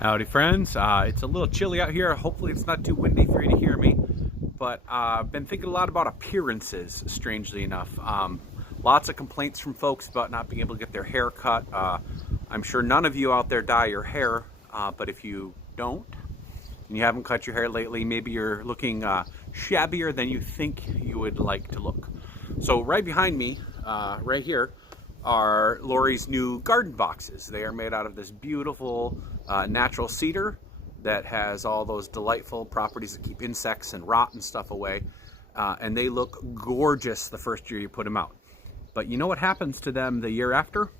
Howdy friends, it's a little chilly out here. Hopefully it's not too windy for you to hear me, but I've been thinking a lot about appearances, strangely enough. Lots of complaints from folks about not being able to get their hair cut. I'm sure none of you out there dye your hair, but if you don't, and you haven't cut your hair lately, maybe you're looking shabbier than you think you would like to look. So right behind me, right here, are Lori's new garden boxes. They are made out of this beautiful natural cedar that has all those delightful properties that keep insects and rot and stuff away. And they look gorgeous the first year you put them out. But you know what happens to them the year after?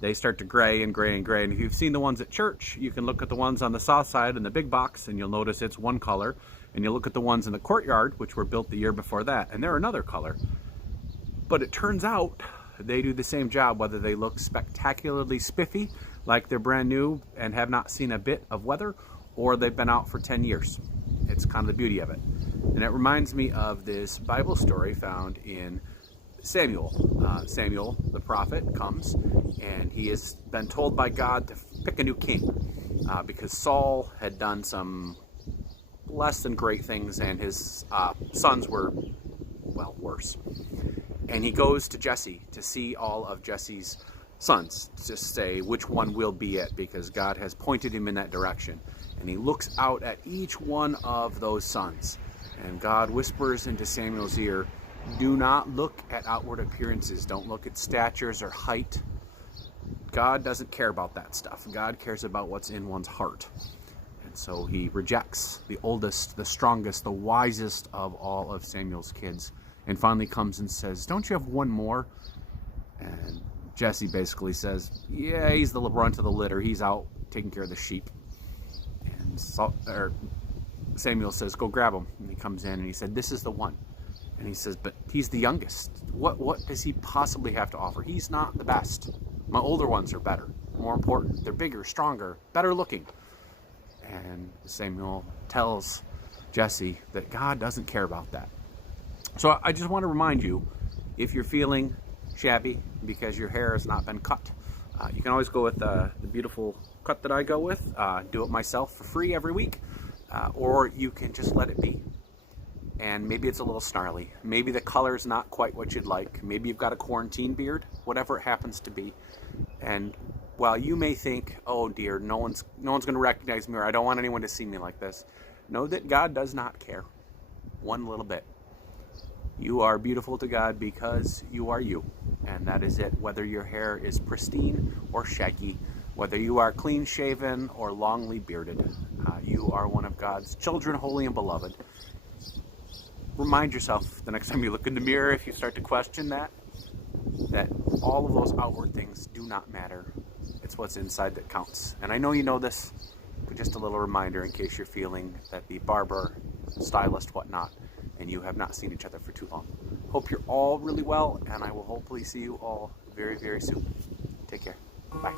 They start to gray and gray and gray. And if you've seen the ones at church, you can look at the ones on the south side in the big box and you'll notice it's one color. And you look at the ones in the courtyard, which were built the year before that, and they're another color. But it turns out they do the same job whether they look spectacularly spiffy, like they're brand new and have not seen a bit of weather, or they've been out for 10 years. It's kind of the beauty of it. And it reminds me of this Bible story found in Samuel. Samuel, the prophet, comes and he has been told by God to pick a new king because Saul had done some less than great things and his sons were, well, worse. And he goes to Jesse to see all of Jesse's sons, to say which one will be it, because God has pointed him in that direction. And he looks out at each one of those sons. And God whispers into Samuel's ear, do not look at outward appearances. Don't look at statures or height. God doesn't care about that stuff. God cares about what's in one's heart. And so he rejects the oldest, the strongest, the wisest of all of Samuel's kids, and finally comes and says, don't you have one more? And Jesse basically says, yeah, he's the brunt of the litter. He's out taking care of the sheep. And Samuel says, go grab him. And he comes in and he said, this is the one. And he says, but he's the youngest. What does he possibly have to offer? He's not the best. My older ones are better, more important. They're bigger, stronger, better looking. And Samuel tells Jesse that God doesn't care about that. So I just want to remind you, if you're feeling shabby because your hair has not been cut, you can always go with the beautiful cut that I go with, do it myself for free every week, or you can just let it be. And maybe it's a little snarly. Maybe the color's not quite what you'd like. Maybe you've got a quarantine beard, whatever it happens to be. And while you may think, oh dear, no one's going to recognize me, or I don't want anyone to see me like this, know that God does not care one little bit. You are beautiful to God because you are you, and that is it. Whether your hair is pristine or shaggy, whether you are clean shaven or longly bearded, you are one of God's children, holy and beloved. Remind yourself the next time you look in the mirror, if you start to question that all of those outward things do not matter. It's what's inside that counts. And I know you know this, but just a little reminder in case you're feeling that the barber, stylist, whatnot, and you have not seen each other for too long. Hope you're all really well, and I will hopefully see you all very, very soon. Take care. Bye.